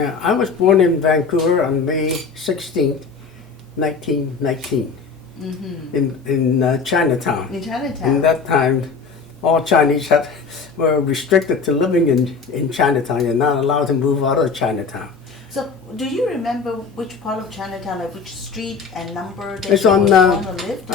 Yeah, I was born in Vancouver on May 16th, 1919, in Chinatown. In Chinatown. In that time, all Chinese were restricted to living in Chinatown. You're not allowed to move out of Chinatown. So, do you remember which part of Chinatown, like which street and number that It's you on were born or lived?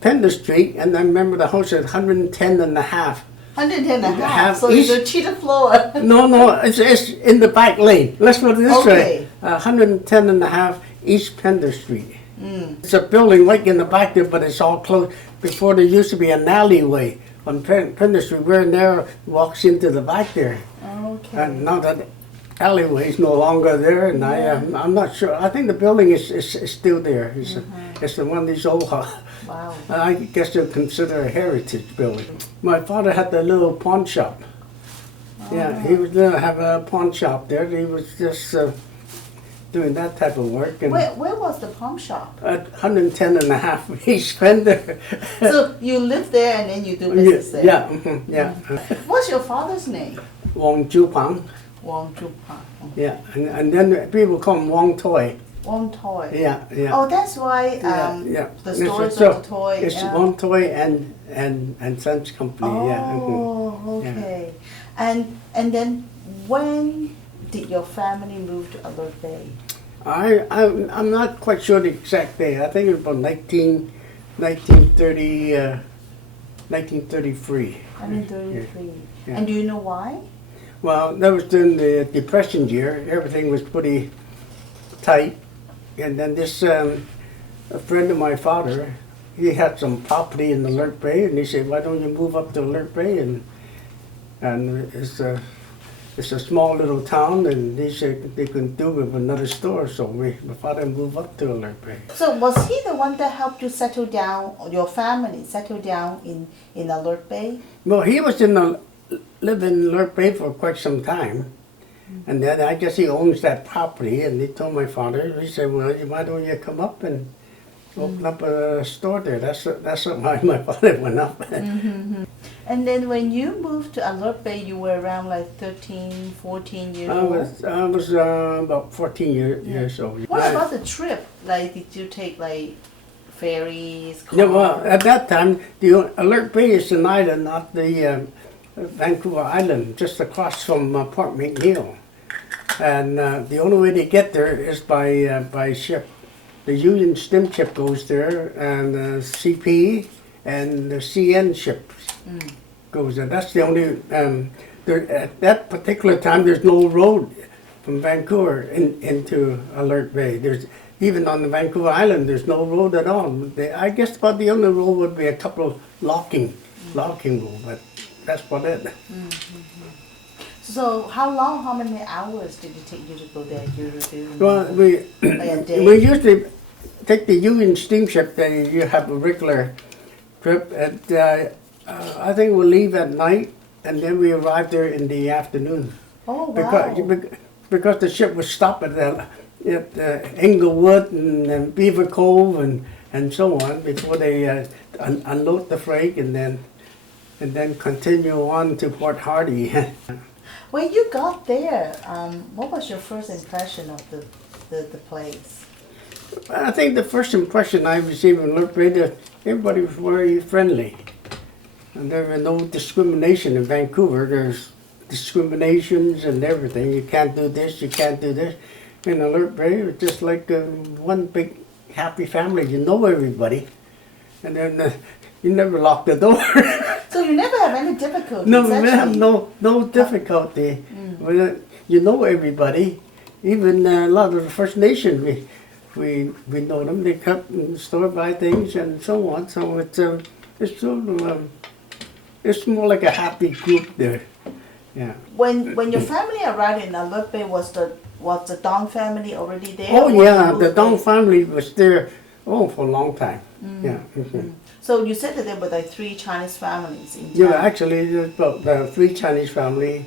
Pender Street, and I remember the house at 110 and a half. 110 and a half. half So east- it's a cheetah floor. No, it's in the back lane. Let's put it this way. Okay. 110 and a half East Pender Street. Mm. It's a building right in the back there, but it's all closed. Before there used to be an alleyway on Pender Street. Where there walks into the back there. Okay. And now that alleyway is no longer there, and I'm not sure. I think the building is still there. It's the one of these old Wow. I guess they'll consider a heritage building. My father had a little pawn shop. Yeah, he was gonna have a pawn shop there. He was just doing that type of work. And Where was the pawn shop? at 110 and a half East Fender. So you live there and then you do business there? Yeah. What's your father's name? Wong Jupang. Wong Jupang. Yeah, and then people call him Wong Toy. Wong Toy. Yeah. Oh, that's why yeah. the stores So, of the toy. It's yeah. Wong Toy and Sons Company. Oh, okay. And then when did your family move to Alert Bay? I'm not quite sure the exact day. I think it was about 1930, 1933. 1933. Yeah. And do you know why? Well, that was during the Depression year. Everything was pretty tight. And then this, a friend of my father, he had some property in Alert Bay, and he said, "Why don't you move up to Alert Bay?" And it's a small little town, and he said they couldn't do with another store, so my father moved up to Alert Bay. So was he the one that helped you settle down, or your family settle down in Alert Bay? Well, he was lived in Alert Bay for quite some time. And then I guess he owns that property, and he told my father, he said, "Well, why don't you come up and open up a store there?" That's why my father went up. And then when you moved to Alert Bay, you were around like 13, 14 years old? I was about 14 years old. What about the trip? Like, did you take like ferries, cars? Yeah, well, at that time, the Alert Bay is an island off the Vancouver Island, just across from Port McNeil. And the only way to get there is by ship. The Union steamship goes there, and CP and the CN ship goes there. That's the only. At that particular time, there's no road from Vancouver into Alert Bay. There's even on the Vancouver Island, there's no road at all. I guess about the only road would be a couple of locking road, but that's about it. So how many hours did it take you to go there? Do you remember? Well, Like a day? we usually take the Union steamship. You have a regular trip. I think we'll leave at night, and then we arrive there in the afternoon. Oh, wow. Because the ship was stopped at Englewood and Beaver Cove and so on before they unload the freight and then continue on to Port Hardy. When you got there, what was your first impression of the place? I think the first impression I received when I looked at everybody was very friendly. And there was no discrimination in Vancouver. There's discriminations and everything. You can't do this, you can't do this. In Alert Bay, it was just like one big happy family. You know everybody. And then you never lock the door. So you never have any difficulties? No, we have actually? no difficulty. You know everybody. Even a lot of the First Nation, we know them. They come and store by things and so on. So it's sort of it's more like a happy group there. Yeah. When your family arrived in Alert Bay, was the Dong family already there? Oh or yeah, you the moved Dong there? family was there for a long time. Yeah. So you said that there were like 3 Chinese families in town. Yeah, actually, there's about 3 Chinese family,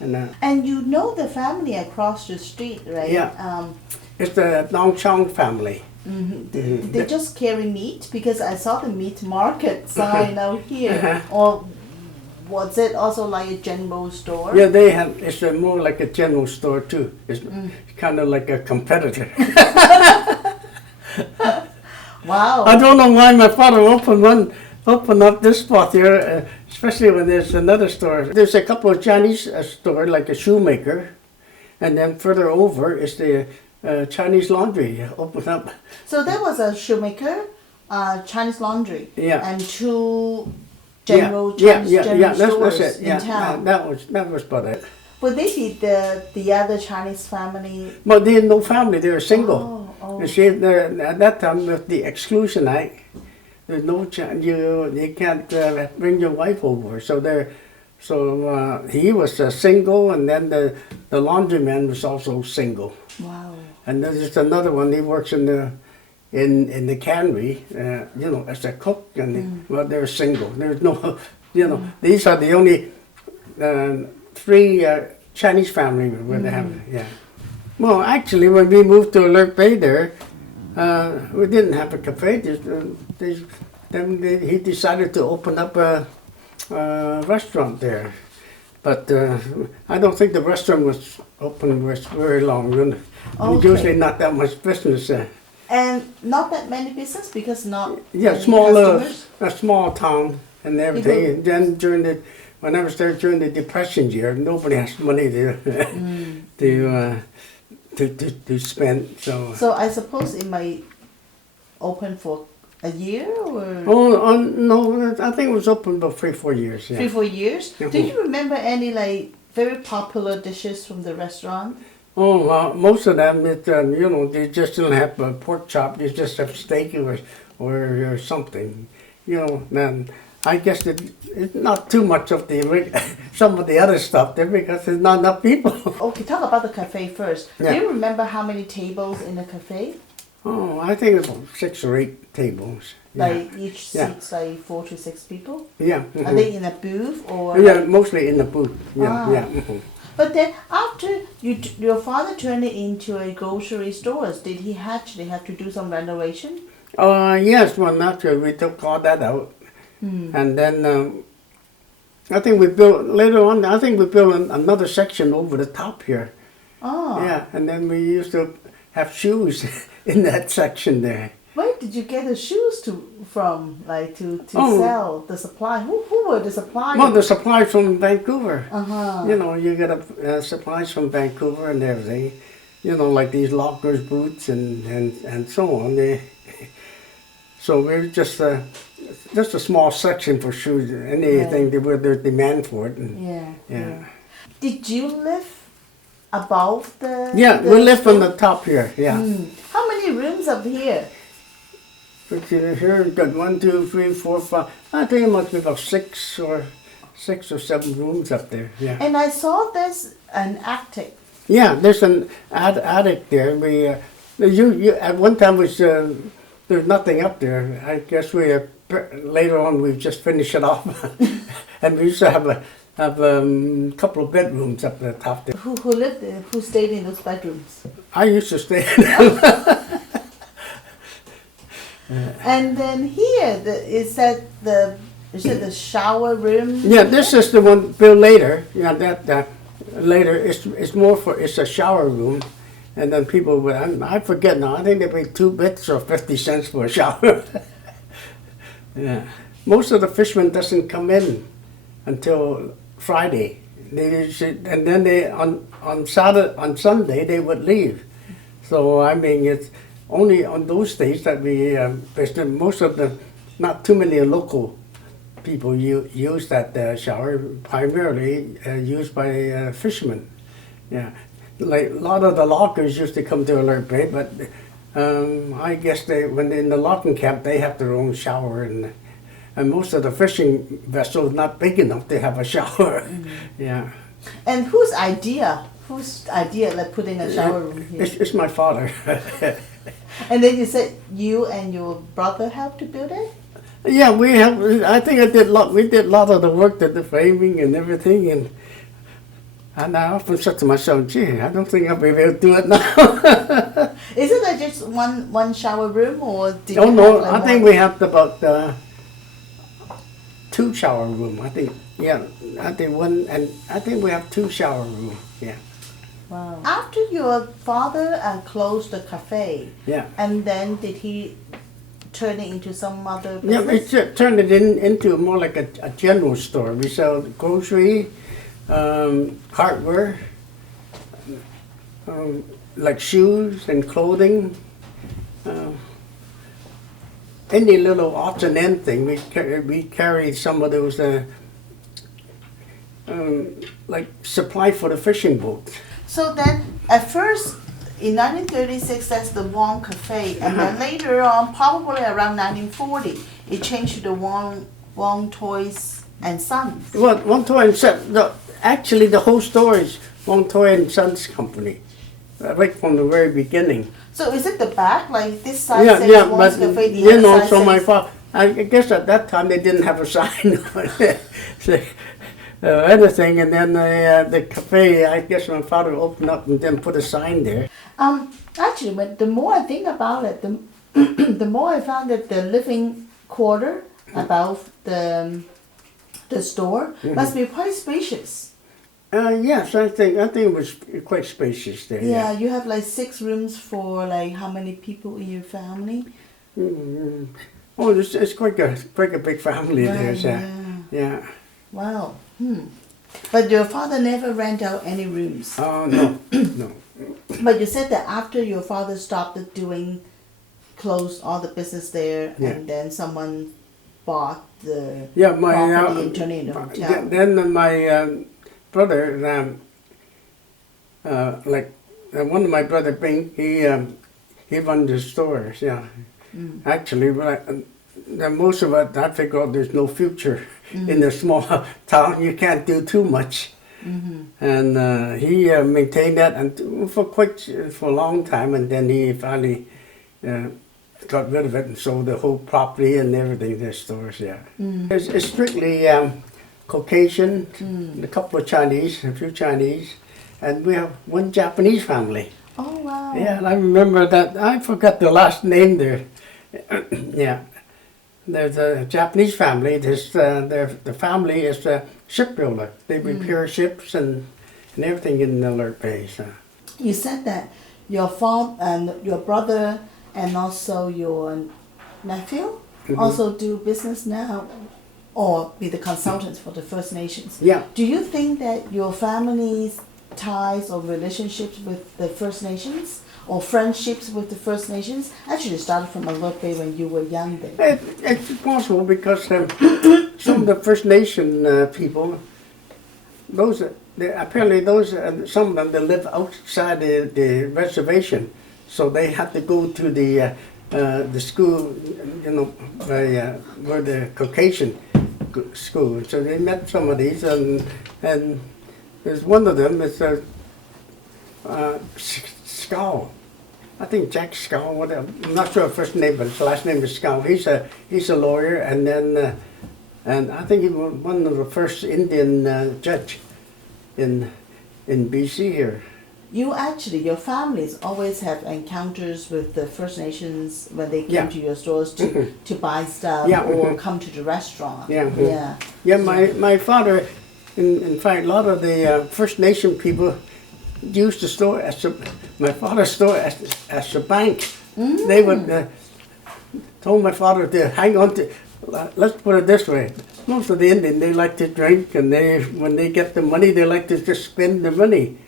And you know the family across the street, right? Yeah. It's the Dong Chong family. Did they just carry meat? Because I saw the meat market sign out here. Or was it also like a general store? Yeah, they have. It's more like a general store too. It's kind of like a competitor. Wow. I don't know why my father opened up this spot here, especially when there's another store. There's a couple of Chinese stores, like a shoemaker, and then further over is the Chinese laundry opened up. So there was a shoemaker, Chinese laundry, Yeah. and two general yeah, Chinese yeah, general yeah. stores That's it. in Yeah, town. that was about it. But they did the other Chinese family. But they had no family. They were single. Oh. You see, at that time with the Exclusion Act, there's no you can't bring your wife over. So he was single, and then the laundryman was also single. Wow. And there's another one. He works in the cannery, as a cook, and well, they're single. There's no, these are the only three Chinese family where they have. Yeah. Well, actually, when we moved to Alert Bay there, we didn't have a cafe. He decided to open up a restaurant there. But I don't think the restaurant was open very long. Okay. Usually not that much business. And not that many business because not Yeah, many small, customers? a small town and everything. People- And then when I was there during the Depression year, nobody has money to spend. So I suppose it might open for a year or No, I think it was open about 3-4 years. Yeah. 3-4 years. Yeah. Do you remember any like very popular dishes from the restaurant? Oh, well, most of them, they just don't have a pork chop. They just have steak or something. Then I guess it's not too much of some of the other stuff there because there's not enough people. Okay, talk about the cafe first. Yeah. Do you remember how many tables in the cafe? Oh, I think it's about 6 or 8 tables. Yeah. Like each Yeah. seats like 4 to 6 people? Yeah. Are they in a booth or? Yeah, mostly in the booth. Yeah, Ah. yeah. But then after your father turned it into a grocery store, did he actually have to do some renovation? Yes, well, naturally, we took all that out. And then I think we built, later on, another section over the top here. Oh. Yeah, and then we used to have shoes in that section there. Where did you get the shoes from? Like to Oh. sell the supply? Who were the suppliers? Well, the supplies from Vancouver. Uh-huh. You get supplies from Vancouver and everything. Like these lockers, boots, and so on. So we're just a small section for shoes. Anything where there's demand for it. Yeah. Did you live above the? Yeah, the we live on store? the top here. Yeah. How many rooms up here? Here we've got 1, 2, 3, 4, 5. I think it must be about 6 or 7 rooms up there. Yeah. And I saw there's an attic. Yeah, there's an attic there. We at one time there's nothing up there. I guess later on we've just finished it off, and we used to have a couple of bedrooms up the top there. Who lived there? Who stayed in those bedrooms? I used to stay. And then here, is that the shower room? Yeah, this is the one built later. Yeah, that later it's a shower room, and then people I forget now. I think they pay 2 bits or 50 cents for a shower. Yeah, most of the fishermen doesn't come in until Friday. And then on Sunday they would leave. So I mean it's only on those days that we most of not too many local people use that shower, primarily used by fishermen. Yeah, like a lot of the lockers used to come to Alert Bay, but I guess when they're in the locking camp, they have their own shower, and most of the fishing vessels not big enough to have a shower. Yeah. And whose idea like putting a shower room here? It's my father. And then you said you and your brother helped to build it? Yeah, we have. I think we did a lot of the work, the framing and everything, and I often said to myself, "Gee, I don't think I'll be able to do it now." Is it like just one shower room, or did Oh you no, have like I think one? we have about 2 shower room. I think, yeah, I think one, and I think we have 2 shower room. Yeah, Wow. After your father closed the cafe, yeah. and then did he turn it into some other Yeah, we business? turned it into more like a general store. We sell grocery, hardware, like shoes and clothing. Any little odds and end thing. We carry some of those like supply for the fishing boat. So then, at first, in 1936, that's the Wong Cafe, and then later on, probably around 1940, it changed to the Wong Toys and Sons. Well, Wong Toy and Son. Actually, the whole store is Wong Toy and Sons Company, right from the very beginning. So is it the back, like this side Yeah, says yeah, Wong's but Cafe, the you other know, side so my says... father. I guess at that time they didn't have a sign on it, anything, and then the cafe. I guess my father opened up and then put a sign there. Actually, but the more I think about it, the the more I found that the living quarter above the store must be quite spacious. Yes, I think it was quite spacious there. Yeah, you have like 6 rooms for like how many people in your family? Mm-hmm. Oh, it's quite a big family there. Right, So, yeah. Wow. But your father never rent out any rooms. Oh no, no. But you said that after your father stopped closed all the business there, Yeah. and then someone bought the Yeah, my property and turned it into a hotel. then my brother, one of my brother Bing, he run the stores. Yeah, actually, most of it I figured there's no future in a small town. You can't do too much. And he maintained that and for a long time, and then he finally got rid of it and sold the whole property and everything. The stores, yeah. It's strictly Caucasian, a couple of Chinese, a few Chinese, and we have one Japanese family. Oh wow! Yeah, and I remember that. I forgot the last name there. Yeah. There's a Japanese family. The family is a shipbuilder. They repair ships and everything in the Alert Bay. So. You said that your father and your brother and also your nephew also do business now, or be the consultants for the First Nations. Yeah. Do you think that your family's ties or relationships with the First Nations or friendships with the First Nations actually started from Alert Bay when you were young then? It's possible because some of the First Nation people, apparently some of them they live outside the reservation, so they had to go to the school, you know, where the Caucasian school. So they met some of these, and there's one of them is Scow. I think Jack Scow, whatever. I'm not sure first name, but his last name is Scow. He's a lawyer, and then and I think he was one of the first Indian judge in BC here. Your families always have encounters with the First Nations when they came to your stores to buy stuff or come to the restaurant. Yeah. My father, in fact, a lot of the First Nation people used the store my father's store as a bank. They would told my father to hang on to. Let's put it this way: most of the Indians, they like to drink, and when they get the money, they like to just spend the money.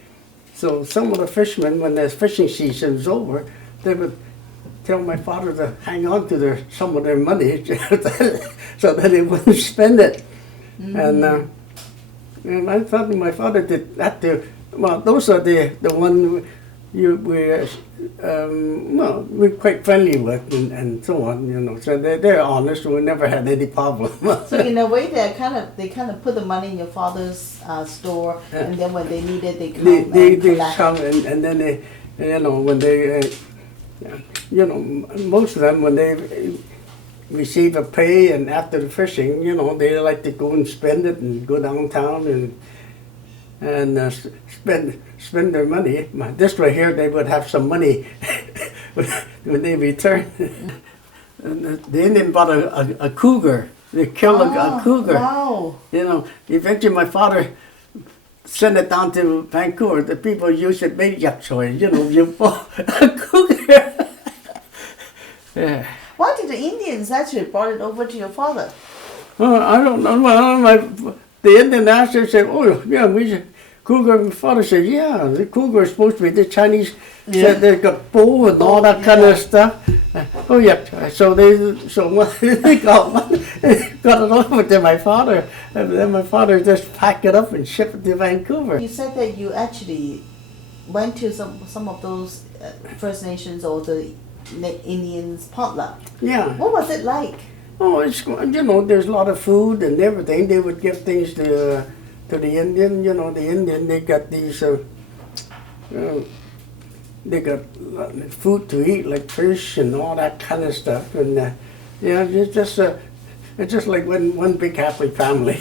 So some of the fishermen, when the fishing season is over, they would tell my father to hang on to some of their money so that they wouldn't spend it. And I thought my father did that too. Well, those are the one we're quite friendly with and so on, you know. So they're honest. We never had any problem. So in a way, they kind of put the money in your father's store, and then when they need it, they come and collect. They come and then they, you know, when they, you know, most of them when they receive a pay and after the fishing, you know, they like to go and spend it and go downtown and spend their money. This right here, they would have some money when they return. The Indian bought a cougar They killed a cougar. Wow. You know, eventually my father sent it down to Vancouver. The people use it made yak choy. You know, you a cougar. Yeah. Why did the Indians actually brought it over to your father? I don't know. Well, the Indian master said, "Oh, yeah, we should." Cougar. My father said, "Yeah, the cougar is supposed to be." The Chinese said they got bull and all that kind of stuff. Oh yeah. So they got it over to my father, and then my father just packed it up and shipped it to Vancouver. You said that you actually went to some of those First Nations or the Indians potluck. Yeah. What was it like? Oh, it's, you know, there's a lot of food and everything. They would give things to the Indian. You know, the Indian, they got these. They got food to eat, like fish and all that kind of stuff. And yeah, it's just like one big happy family.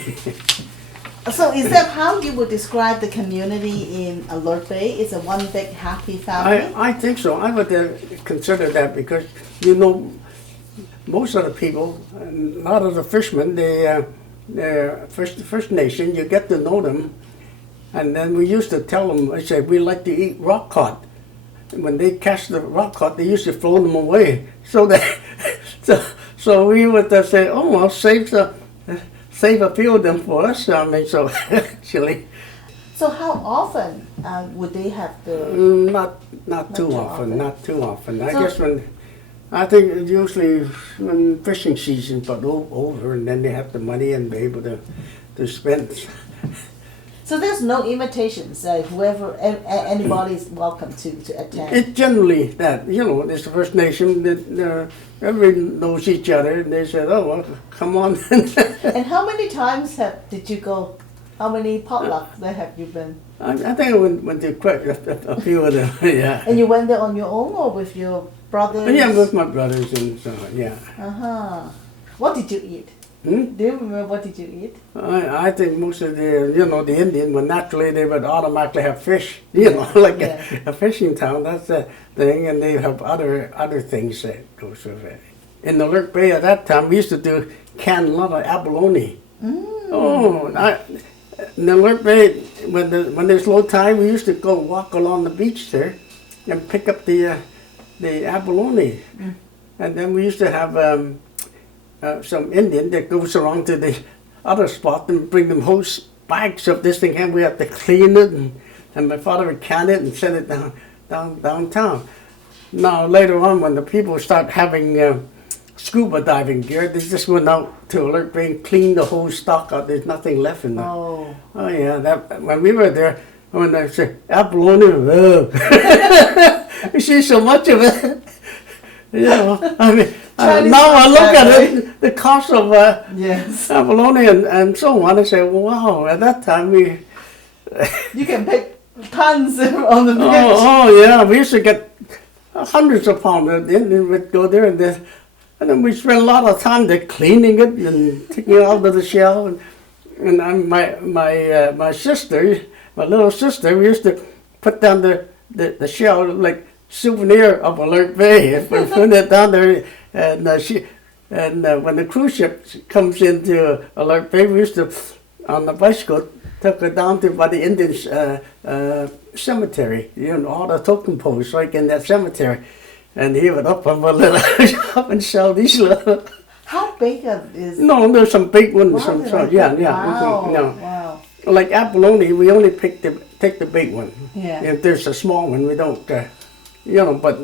So is that how you would describe the community in Alert Bay? It's a one big happy family? I think so. I would consider that because, you know, most of the people, a lot of the fishermen, they're First Nation, you get to know them. And then we used to tell them, I said, we like to eat rock cod. When they catch the rock cod, they used to throw them away. So so we would say, oh, well, save a few of them for us. I mean, so actually. So how often would they have the... Not too often. I think usually when fishing season got over, and then they have the money and be able to spend. So there's no invitations. Whoever, anybody is welcome to attend. It's generally that, you know, there's the First Nation that everyone knows each other, and they said, "Oh, well, come on." And how many times did you go? How many potlucks there have you been? I think I went to quite a few of them. Yeah. And you went there on your own or with your brothers? Yeah, with my brothers and so on. Yeah. What did you eat? Hmm? Do you remember what did you eat? I think most of the Indian, well, naturally they would automatically have fish, you know, like a fishing town, that's the thing, and they have other things that goes with it. In the Alert Bay at that time, we used to can a lot of abalone. Oh, in the Alert Bay, when there's low tide, we used to go walk along the beach there and pick up the abalone. And then we used to have some Indian that goes around to the other spot and bring them whole bags of this thing, and we have to clean it, and my father would can it and send it downtown. Now later on, when the people start having scuba diving gear, they just went out to Alert Bay and cleaned the whole stock out. There's nothing left in there. Oh yeah, that when we were there, when I said abalone, you see so much of it. You know, I mean, now I look at it, the cost of abalone and so on, I say, wow, at that time you can pick tons on the beach. Oh yeah, we used to get hundreds of pounds. Then we'd go there and then we spent a lot of time there cleaning it and taking it out of the shell. And my sister, my little sister, we used to put down the shell like souvenir of Alert Bay. If we put it down there, and when the cruise ship comes into Alert Bay, we used to on the bicycle took it down to by the Indians cemetery. You know, all the totem poles like in that cemetery, and he would up on a little shop and sell these little. How big is? No, there's some big ones. Wow, yeah. Wow. No. Wow. Like abalone, we only take the big one. Yeah. If there's a small one, we don't. You know, but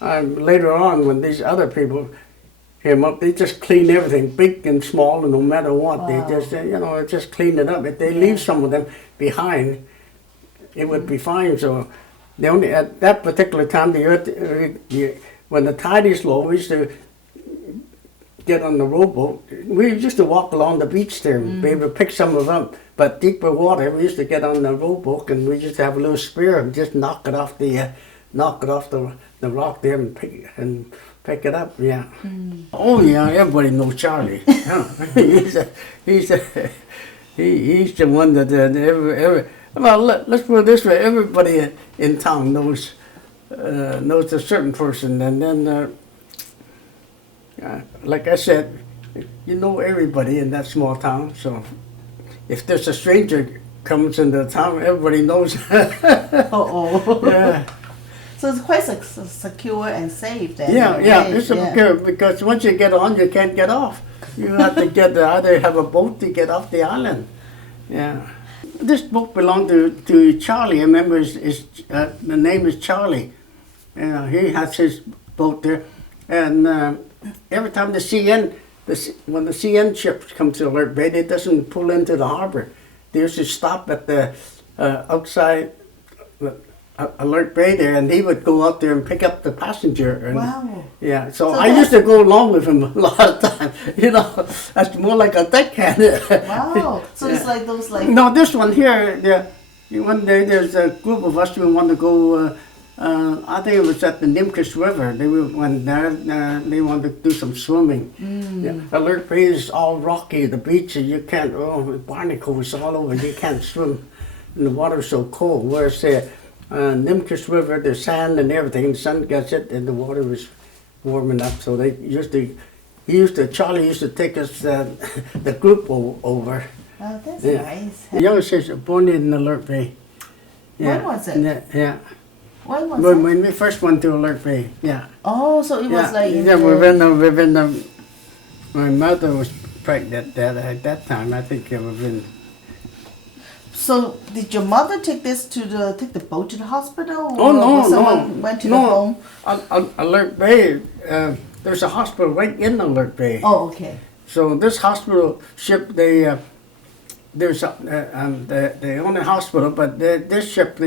later on, when these other people came up, they just clean everything, big and small, and no matter what, they just, just clean it up. If they leave some of them behind, it would be fine. So, at that particular time, when the tide is low, we used to get on the rowboat. We used to walk along the beach there and be able to pick some of them up. But deeper water, we used to get on the rowboat and we used to have a little spear and just knock it off the rock there and pick it up. Yeah. Oh yeah, everybody knows Charlie. he's the one that well, let's put it this way: everybody in town knows a certain person, and then like I said, you know everybody in that small town. So if there's a stranger comes into the town, everybody knows. Oh. Yeah. So it's quite secure and safe then. Yeah, in a yeah, way, it's secure because once you get on, you can't get off. You have to either have a boat to get off the island. Yeah. This boat belonged to Charlie. I remember the name is Charlie. He has his boat there. And every time when the CN ships come to Alert Bay, they doesn't pull into the harbor. They used to stop at the outside Alert Bay there, and he would go out there and pick up the passenger. And, Wow. Yeah, so I that's- used to go along with him a lot of time. That's more like a deckhand. Wow. So it's like those like. No, this one here, one day there's a group of us who wanted to go, I think it was at the Nimkus River. They went there, they wanted to do some swimming. Yeah. Alert Bay is all rocky, the beach, you can't, barnacles all over, you can't swim. And the water's so cold. Whereas Nimkus River, the sand and everything, the sun gets it and the water was warm enough. So Charlie used to take us, the group over. Oh, that's Yeah. nice. The youngest is born in Alert Bay. When was it? Yeah. When was When, it? when we first went to Alert Bay, yeah. Oh, so it was like. in yeah, the- my mother was pregnant at that time. I think it was in. So did your mother take the boat to the hospital? Oh, or no, someone went to the home? Alert Bay, there's a hospital right in Alert Bay. Oh, okay. So this hospital ship, there's the only hospital, but this ship,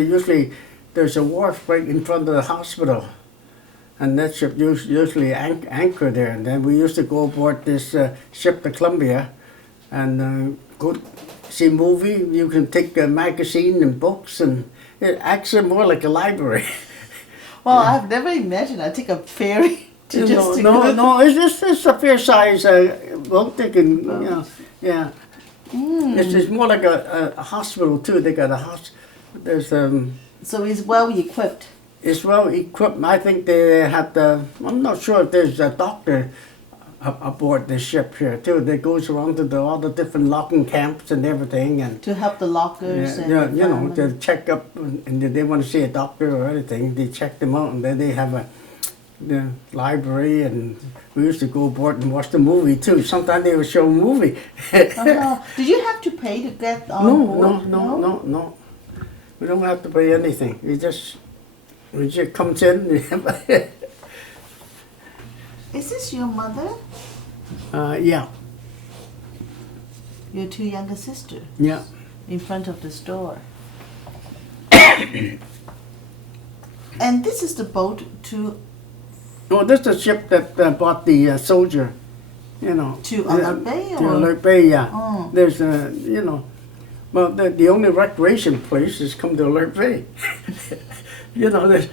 there's a wharf right in front of the hospital. And that ship usually anchor there. And then we used to go aboard this ship, the Columbia, and go see movie. You can take a magazine and books, and it acts more like a library. Well, I've never imagined I take a ferry to just go. No, it's a fair size boat. They can, yeah. It's more like a hospital too. They got a there's So it's well equipped. It's well equipped. I think they have I'm not sure if there's a doctor aboard the ship here too. That goes around to all the different locking camps and everything, and To help the lockers and yeah, the family. to check up. And if they want to see a doctor or anything, they check them out, and then they have the library. And we used to go aboard and watch the movie too. Sometimes they would show a movie. Did you have to pay to get on board? No. We don't have to pay anything. We just comes in. Is this your mother? Yeah. Your two younger sisters Yeah. in front of the store. And this is the boat to Oh, this is the ship that bought the soldier, To Alert Bay, To or? Alert Bay, yeah. Oh. There's well, the only recreation place is come to Alert Bay. There's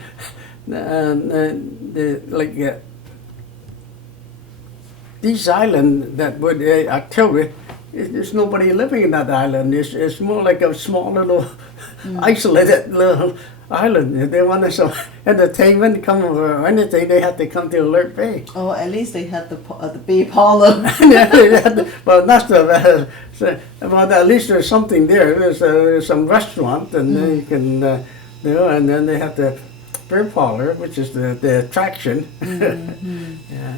these islands that would artillery. There's nobody living in that island. It's more like a small little isolated little island. If they wanted some entertainment, come over or anything, they had to come to Alert Bay. Oh, at least they had the bay parlor. Well, that's the well, at least there's something there. There's some restaurant, and then you can, and then they have the beer parlor, which is the attraction. Yeah.